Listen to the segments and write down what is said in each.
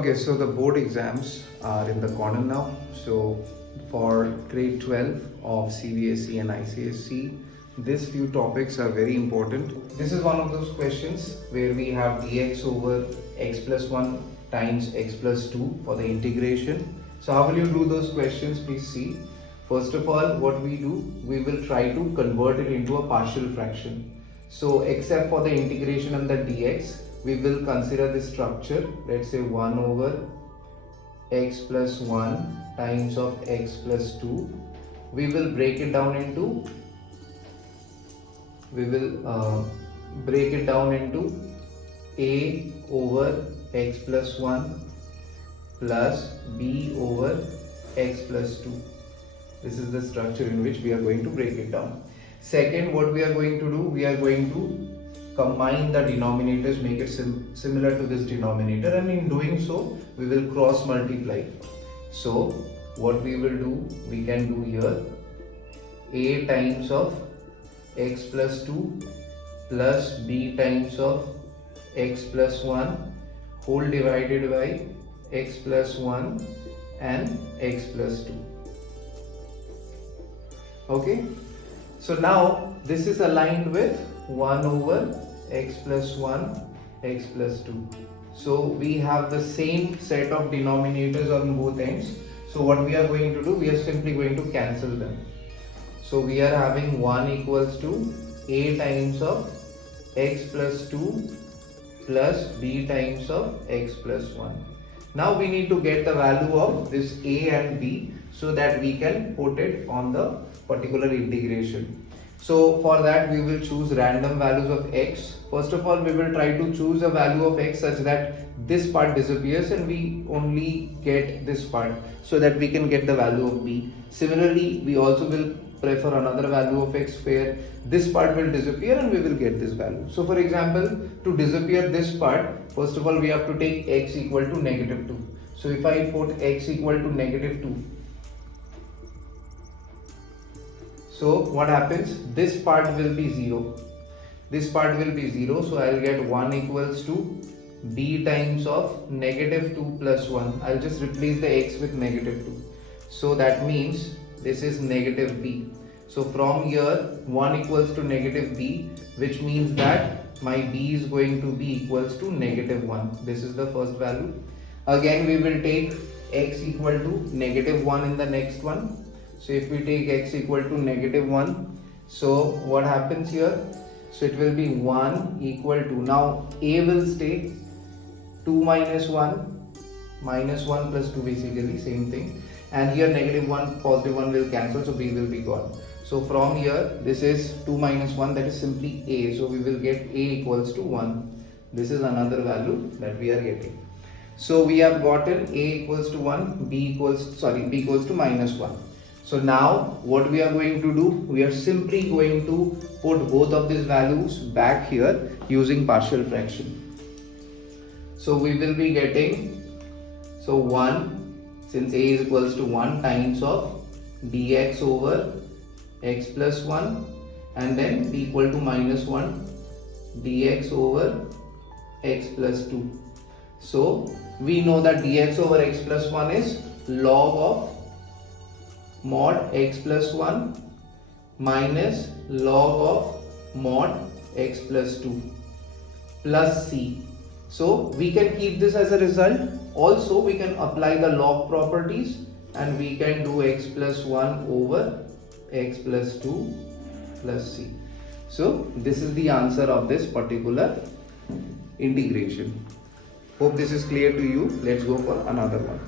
Okay, so the board exams are in the corner now. So for grade 12 of CBSE and ISC, these few topics are very important. This is one of those questions where we have dx over x plus 1 times x plus 2 for the integration. So how will you do those questions? Please see. First of all, what we do, we will try to convert it into a partial fraction. So except for the integration and the dx, we will consider the structure. Let's say 1 over x plus 1 times of x plus 2. We will break it down into a over x plus 1 plus b over x plus 2. This is the structure in which we are going to break it down. Second, what we are going to do, we are going to combine the denominators, make it similar to this denominator, and in doing so we will cross multiply. So what we will do, we can do here a times of x plus 2 plus b times of x plus 1 whole divided by x plus 1 and x plus 2. Okay, so now this is aligned with 1 over x plus 1 x plus 2. So we have the same set of denominators on both ends. So what we are going to do, we are simply going to cancel them. So we are having 1 equals to a times of x plus 2 plus b times of x plus 1. Now we need to get the value of this a and b so that we can put it on the particular integration. So for that we will choose random values of x. First of all, we will try to choose a value of x such that this part disappears and we only get this part so that we can get the value of b. Similarly, we also will prefer another value of x where this part will disappear and we will get this value. So for example, to disappear this part, first of all we have to take x equal to negative 2. So if I put x equal to negative 2, so what happens, this part will be 0, this part will be 0, so I'll get 1 equals to b times of negative 2 plus 1. I'll just replace the x with negative 2. So that means this is negative b. So from here 1 equals to negative b, which means that my b is going to be equals to negative 1. This is the first value. Again we will take x equal to negative 1 in the next one. So if we take x equal to negative 1, so what happens here? So it will be 1 equal to, now a will stay, 2 minus 1 plus 2, basically same thing, and here negative 1 positive 1 will cancel, so b will be gone. So from here this is 2 minus 1, that is simply a, so we will get a equals to 1. This is another value that we are getting. So we have gotten a equals to 1, b equals to minus 1. So now what we are going to do, we are simply going to put both of these values back here using partial fraction. So we will be getting, so 1, since a is equals to 1 times of dx over x plus 1, and then b equal to minus 1 dx over x plus 2. So we know that dx over x plus 1 is log of mod x plus 1 minus log of mod x plus 2 plus c. So we can keep this as a result. Also we can apply the log properties and we can do x plus 1 over x plus 2 plus c. So this is the answer of this particular integration. Hope this is clear to you. Let's go for another one.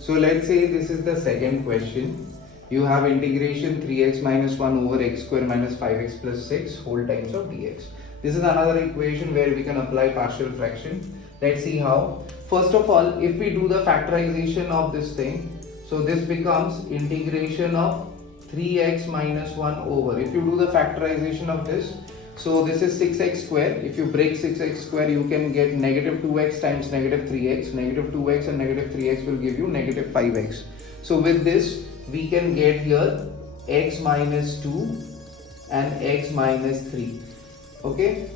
So let's say this is the second question. You have integration 3x minus 1 over x square minus 5x plus 6 whole times of dx. This is another equation where we can apply partial fraction. Let's see how. First of all, if we do the factorization of this thing, so this becomes integration of 3x minus 1 over. If you do the factorization of this, so this is 6x square. If you break 6x square, you can get negative 2x times negative 3x. Negative 2x and negative 3x will give you negative 5x. So with this, we can get here x minus 2 and x minus 3. Okay,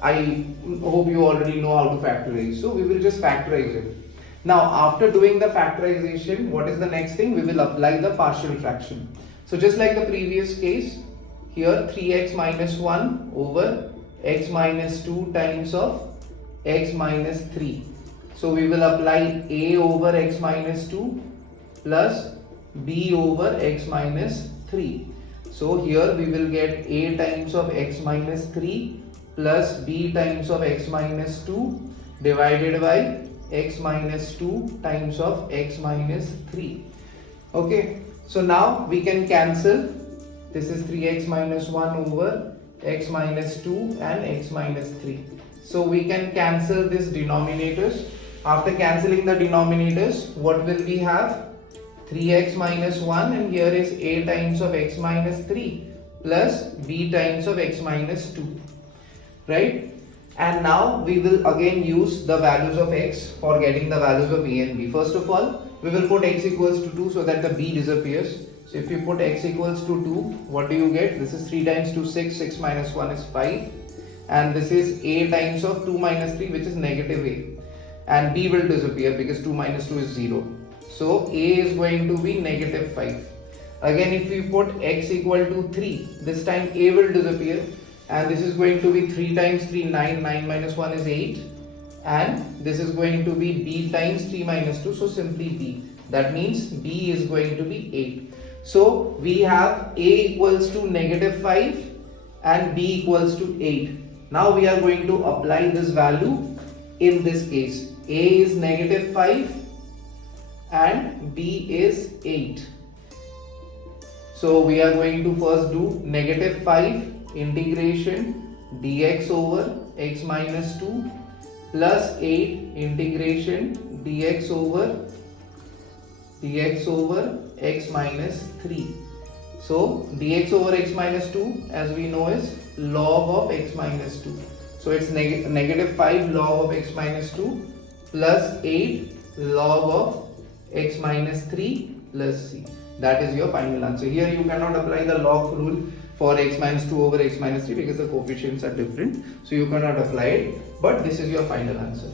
I hope you already know how to factorize. So we will just factorize it. Now after doing the factorization, what is the next thing? We will apply the partial fraction. So just like the previous case, here 3x minus 1 over x minus 2 times of x minus 3. So we will apply a over x minus 2 plus b over x minus 3. So here we will get a times of x minus 3 plus b times of x minus 2 divided by x minus 2 times of x minus 3. Okay, so now we can cancel. This is 3x minus 1 over x minus 2 and x minus 3. So we can cancel these denominators. After cancelling the denominators, what will we have? 3x minus 1, and here is a times of x minus 3 plus b times of x minus 2, right? And now we will again use the values of x for getting the values of a and b. First of all, we will put x equals to 2 so that the b disappears. So if you put x equals to 2, what do you get? This is 3 times 2, 6, 6 minus 1 is 5, and this is a times of 2 minus 3, which is negative a, and b will disappear because 2 minus 2 is 0. So a is going to be negative 5. Again, if we put x equal to 3, this time a will disappear, and this is going to be 3 times 3, 9, 9 minus 1 is 8, and this is going to be b times 3 minus 2, so simply b. That means b is going to be 8. So we have a equals to negative 5 and b equals to 8. Now we are going to apply this value in this case. A is negative 5 and b is 8. So we are going to first do negative 5 integration dx over x minus 2 plus 8 integration dx over x minus 3. So dx over x minus 2, as we know, is log of x minus 2. So it's negative 5 log of x minus 2 plus 8 log of x minus 3 plus c. That is your final answer. Here you cannot apply the log rule for x minus 2 over x minus 3 because the coefficients are different. So you cannot apply it, but this is your final answer.